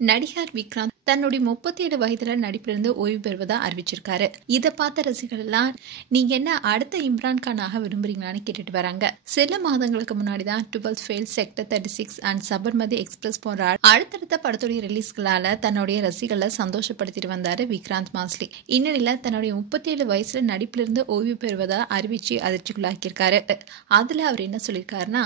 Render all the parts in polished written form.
நடிகர் விக்ராந்த் தன்னுடைய 37 வயதுல நடிப்பிலிருந்து ஓய்வு பெறுவதா அறிவிச்சிருக்காரு. இதை பார்த்த ரசிகர்கள் எல்லாம் நீங்க என்ன அடுத்த இம்ரான் கானாக விரும்புறீங்களான்னு கேட்டுட்டு வராங்க. சில மாதங்களுக்கு முன்னாடிதான் 12th Fail, Sector 36 and Sabarmati express போன்ற அடுத்தடுத்த படத்துடைய ரிலீஸ்களால தன்னுடைய ரசிகர்களை சந்தோஷப்படுத்திட்டு வந்தாரு விக்ராந்த் மாஸ்லி. இந்நிலையில தன்னுடைய 37 வயசுல நடிப்பிலிருந்து ஓய்வு பெறுவதா அறிவிச்சு அதிர்ச்சிக்குள்ளாக்கியிருக்காரு. அதுல அவர் என்ன சொல்லியிருக்காருன்னா,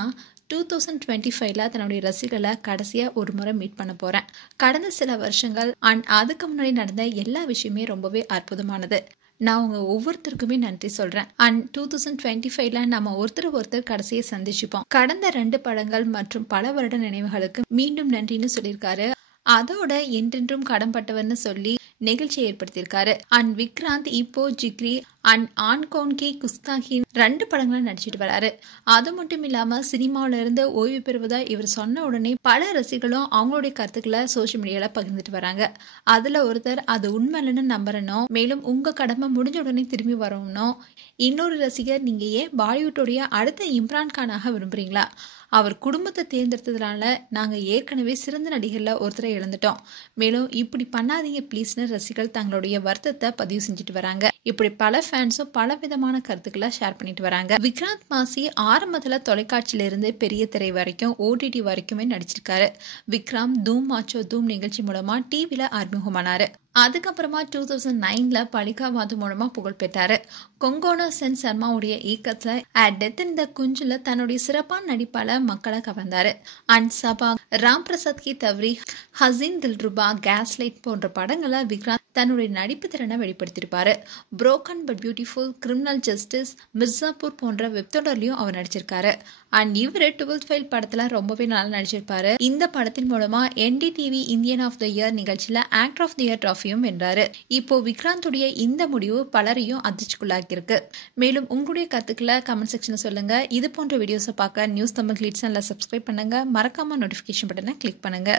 2025ல தன்னுடைய ரசிகர்களை கடைசியா ஒரு முறை மீட் பண்ண போறேன். கடந்த சில வருஷங்கள் அண்ட் அதுக்கு முன்னாடி நடந்த எல்லா விஷயமே ரொம்பவே அற்புதமானது. நான் உங்க ஒவ்வொருத்தருக்குமே நன்றி சொல்றேன். அண்ட் 2025ல நம்ம ஒருத்தர் கடைசியை சந்திச்சுப்போம். கடந்த 2 படங்கள் மற்றும் பல வருட நினைவுகளுக்கு மீண்டும் நன்றின்னு சொல்லியிருக்காரு. அதோட என்றென்றும் கடன்பட்டவர்னு சொல்லி நிகழ்ச்சி ஏற்படுத்தியிருக்காரு. அண்ட் விக்ராந்த் இப்போ ஜிக்ரி அண்ட் ஆன்கோன் கி குஸ்தாகி 2 படங்களும் நடிச்சிட்டு வராரு. அது மட்டும் இல்லாம சினிமாவில இருந்து ஓய்வு பெறுவதா இவர் சொன்ன உடனே பல ரசிகர்களும் அவங்களுடைய கருத்துக்களை சோசியல் மீடியால பகிர்ந்துட்டு வராங்க. அதுல ஒருத்தர் அது உண்மைன்னு நம்புறனும், மேலும் உங்க கடமை முடிஞ்ச உடனே திரும்பி வரணும். இன்னொரு ரசிகர், நீங்க ஏன் பாலிவுட்டுடைய அடுத்த இம்ரான் கானாக விரும்புறீங்களா? அவர் குடும்பத்தை தேர்ந்தெடுத்ததுனால நாங்க ஏற்கனவே சிறந்த நடிகர்ல ஒருத்தரை இழந்துட்டோம். மேலும் இப்படி பண்ணாதீங்க ப்ளீஸ்னு ரசிகர்கள் தங்களுடைய வருத்தத்தை பதிவு செஞ்சுட்டு வராங்க. இப்படி பல ஃபேன்ஸும் பல விதமான கருத்துக்களை ஷேர் பண்ணிட்டு வராங்க. விக்ராந்த் மாசி ஆரம்பத்துல தொலைக்காட்சியில இருந்து பெரிய திரை வரைக்கும் OTT வரைக்குமே நடிச்சிருக்காரு. விக்ரம் தூம் மாச்சோ தூம் நிகழ்ச்சி மூலமா டிவில அறிமுகமானாரு. அதுக்கப்புறமா 2009ல பலிகாவாது மூலமா புகழ் பெற்றாரு. கொங்கோனா சென் சர்மாவுடைய இயக்கத்துல டெத் இன் த குஞ்சுல தன்னுடைய சிறப்பான நடிப்பால மக்களை கவர்ந்தாரு. And Sabha, Ram Prasad Ki தவரி, Haseen dilruba, gaslight போன்ற படங்களை விக்ராந்த் தன்னுடைய நடிப்பு திறனை வெளிப்படுத்தியிருப்பாரு. Broken but beautiful, criminal justice, Mirzapur போன்ற வெப்தொடர்லயும் அவர் நடிச்சிருக்காரு. அண்ட் இவரு 12th Fail படத்துல ரொம்பவே நல்லா நடிச்சிருப்பாரு. இந்த படத்தின் மூலமா NDTV Indian of the year நிகழ்ச்சியில ஆக்டர் ஆஃப் தி இயர் ட்ராஃபியும் வென்றாரு. இப்போ விக்ராந்துடைய இந்த முடிவு பலரையும் அதிர்ச்சிக்குள்ளாக்கியிருக்கு. மேலும் உங்களுடைய கருத்துக்களை கமெண்ட் செக்ஷன்ல சொல்லுங்க. இது போன்ற வீடியோஸை பார்க்க நியூஸ் தமிழ் கிளிட்ஸ் சேனலை சப்ஸ்கிரைப் பண்ணுங்க. மறக்காம நோட்டிபிகேஷன் பட்டனை கிளிக் பண்ணுங்க.